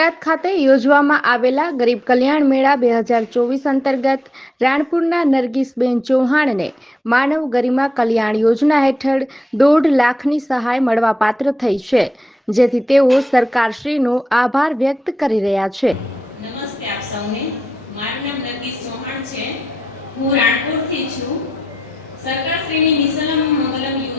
બોટાદ ખાતે યોજવામાં આવેલા ગરીબ કલ્યાણ મેળા બે હજાર ચોવીસ અંતર્ગત રાણપુરના નરગીસબેન ચૌહાણને માનવ ગરિમા કલ્યાણ યોજના હેઠળ દોઢ લાખની સહાય મળવાપાત્ર થઈ છે, જેથી તેઓ સરકારશ્રીનો આભાર વ્યક્ત કરી રહ્યા છે. નમસ્તે આપ સૌને. મારું નામ નરગીસ ચૌહાણ છે. હું રાણપુરથી છું. સરકારશ્રીની નિસલમ મંગલમ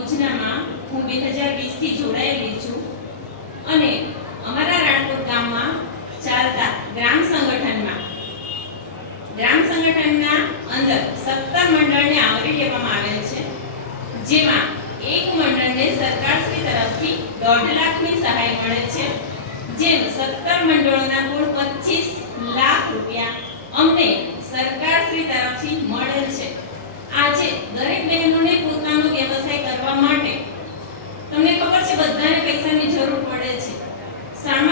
સંગઠનના અંદર સત્તા મંડળને આવરી લેવામાં આવેલ છે. જેમાં એક મંડળને સરકારશ્રી તરફથી દોઢ લાખની સહાય મળે છે. જેમ સત્તર મંડળોના કુલ પચીસ લાખ રૂપિયા અમને સરકાર શ્રી તરફથી મળેલ છે. આજે દરેક બહેનોને પોતાનો વ્યવસાય કરવા માટે તમને ખબર છે, બધાને પૈસાની જરૂર પડે છે. સામાન્ય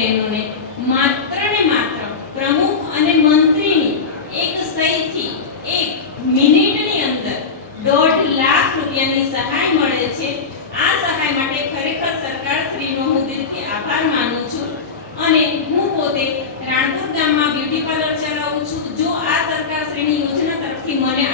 બહેનોને માત્ર ને માત્ર પ્રમુખ અને મંત્રીની એક સહીથી એક મિનિટની અંદર દોઢ લાખ રૂપિયાની સહાય મળે છે. આ સહાય માટે ખરેખર સરકાર શ્રીનો હું દિલથી આભાર માનું છું અને હું પોતે રાણપુર ગામમાં બ્યુટી પાર્લર ચલાવું છું. જો આ સરકાર શ્રીની યોજના તરફથી મને